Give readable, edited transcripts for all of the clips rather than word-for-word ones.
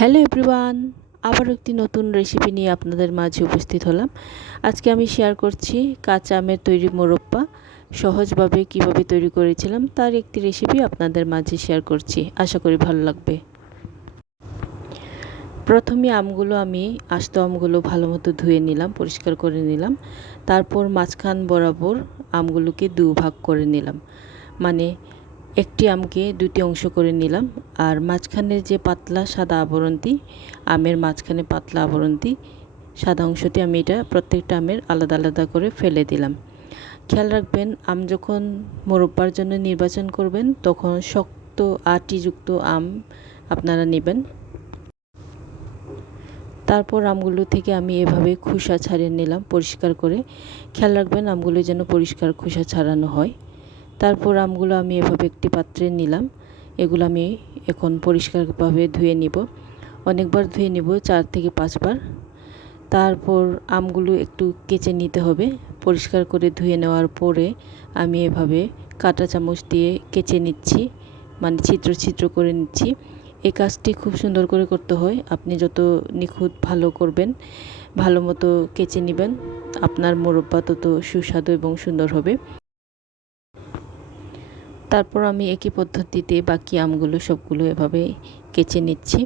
Hello everyone, আবার একটি নতুন রেসিপি নিয়ে আপনাদের মাঝে উপস্থিত হলাম। আজকে আমি শেয়ার করছি কাঁচা আমের তৈরি মোরব্বা সহজভাবে কিভাবে তৈরি করেছিলাম তার একটি রেসিপি আপনাদের মাঝে শেয়ার করছি। আশা করি ভালো লাগবে। প্রথমে আমি আস্ত আমগুলো ভালো মতো ধুয়ে নিলাম, পরিষ্কার করে নিলাম। তারপর মাঝখান বরাবর আমগুলোকে দুভাগ করে নিলাম, মানে একটি আমকে দুটি অংশ করে নিলাম। আর মাঝখানের যে পাতলা সাদা আবরণটি, আমের মাঝখানে পাতলা আবরণটি সাদা অংশটি আমি এটা প্রত্যেকটা আমের আলাদা আলাদা করে ফেলে দিলাম। খেয়াল রাখবেন, আম যখন মোরব্বার জন্য নির্বাচন করবেন তখন শক্ত আটিযুক্ত আম আপনারা নেবেন। তারপর আমগুলো থেকে আমি এভাবে খোসা ছাড়িয়ে নিলাম পরিষ্কার করে। খেয়াল রাখবেন আমগুলো যেন পরিষ্কার খোসা ছাড়ানো হয়। তারপর আমগুলো আমি এভাবে একটি পাত্রে নিলাম। এগুলো আমি এখন পরিষ্কারভাবে ধুয়ে নিব, অনেকবার ধুয়ে নিব, 4 থেকে 5 বার। তারপর আমগুলো একটু কেচে নিতে হবে। পরিষ্কার করে ধুয়ে নেওয়ার পরে আমি এভাবে কাঁটা চামচ দিয়ে কেচে নিচ্ছি, মানে ছিদ্র ছিদ্র করে নিচ্ছি। এই কাজটি খুব সুন্দর করে করতে হয়। আপনি যত নিখুঁত ভালো করবেন, ভালো মতো কেচে নেবেন, আপনার মোরব্বা তত সুস্বাদু এবং সুন্দর হবে। তারপর আমি একই পদ্ধতিতে বাকি আমগুলো সবগুলো এভাবে কেচে নিচ্ছি।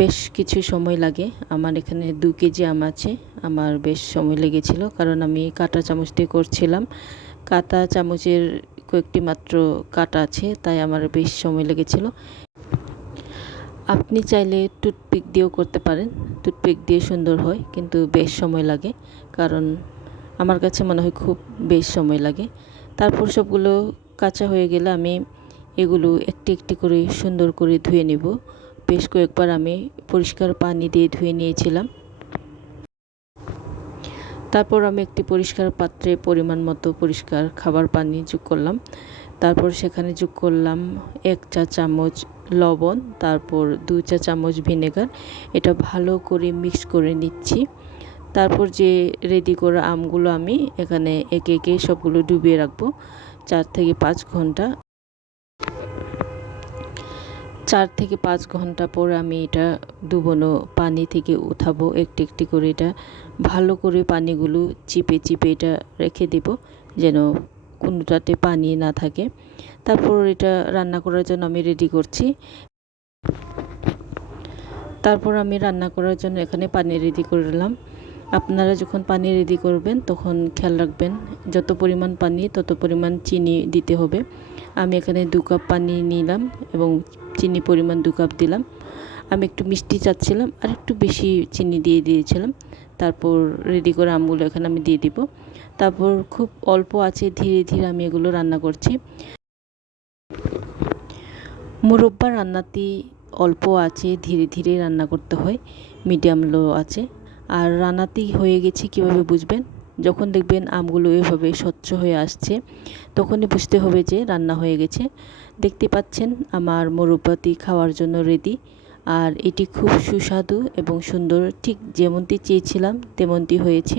বেশ কিছু সময় লাগে। আমার এখানে 2 কেজি আম আছে। আমার বেশ সময় লেগেছিল, কারণ আমি কাঁটা চামচ দিয়ে করছিলাম। কাঁটা চামচের কয়েকটি মাত্র কাঁটা আছে, তাই আমার বেশ সময় লেগেছিল। আপনি চাইলে টুথপিক দিয়েও করতে পারেন, টুথপিক দিয়ে সুন্দর হয়, কিন্তু বেশ সময় লাগে, কারণ আমার কাছে মনে হয় খুব বেশ সময় লাগে। তারপর সবগুলো কাঁচা হয়ে গেলে আমি এগুলো একটি একটি করে সুন্দর করে ধুয়ে নেব। বেশ কয়েকবার আমি পরিষ্কার পানি দিয়ে ধুয়ে নিয়েছিলাম। তারপর আমি একটি পরিষ্কার পাত্রে পরিমাণ মতো পরিষ্কার খাবার পানি যোগ করলাম। তারপর সেখানে যোগ করলাম 1 চা চামচ লবণ, তারপর 2 চা চামচ ভিনেগার। এটা ভালো করে মিক্স করে নিচ্ছি। তারপর যে রেডি করা আমগুলো আমি এখানে একে একে সবগুলো ডুবিয়ে রাখবো 4 থেকে 5 ঘন্টা। 4 থেকে 5 ঘন্টা পর আমি এটা ডুবোনো পানি থেকে উঠাবো একটি একটি করে। এটা ভালো করে পানিগুলো চিপে চিপে এটা রেখে দেব, যেন কোনোটাতে পানি না থাকে। তারপর এটা রান্না করার জন্য আমি রেডি করছি। তারপর আমি রান্না করার জন্য এখানে পানি রেডি করলাম। আপনারা যখন পানি রেডি করবেন তখন খেয়াল রাখবেন যত পরিমাণ পানি তত পরিমাণ চিনি দিতে হবে। আমি এখানে 2 কাপ পানি নিলাম এবং চিনি পরিমাণ 2 কাপ দিলাম। আমি একটু মিষ্টি চাচ্ছিলাম, আর একটু বেশি চিনি দিয়ে দিয়েছিলাম। তারপর রেডি করে আমগুলো এখানে আমি দিয়ে দিব। তারপর খুব অল্প আছে ধীরে ধীরে আমি এগুলো রান্না করছি। মোরব্বা রান্নাটি অল্প আছে ধীরে ধীরে রান্না করতে হয়, মিডিয়াম লো আছে। আর রান্নাটি হয়ে গেছে কিভাবে বুঝবেন? যখন দেখবেন আমগুলো এভাবে স্বচ্ছ হয়ে আসছে, তখনই বুঝতে হবে যে রান্না হয়ে গেছে। দেখতে পাচ্ছেন আমার মোরব্বাটি খাওয়ার জন্য রেডি। আর এটি খুব সুস্বাদু এবং সুন্দর, ঠিক যেমনটি চেয়েছিলাম তেমনটি হয়েছে।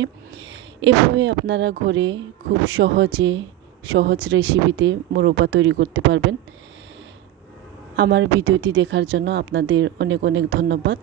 এভাবে আপনারা ঘরে খুব সহজ রেসিপিতে মোরব্বা তৈরি করতে পারবেন। আমার ভিডিওটি দেখার জন্য আপনাদের অনেক অনেক ধন্যবাদ।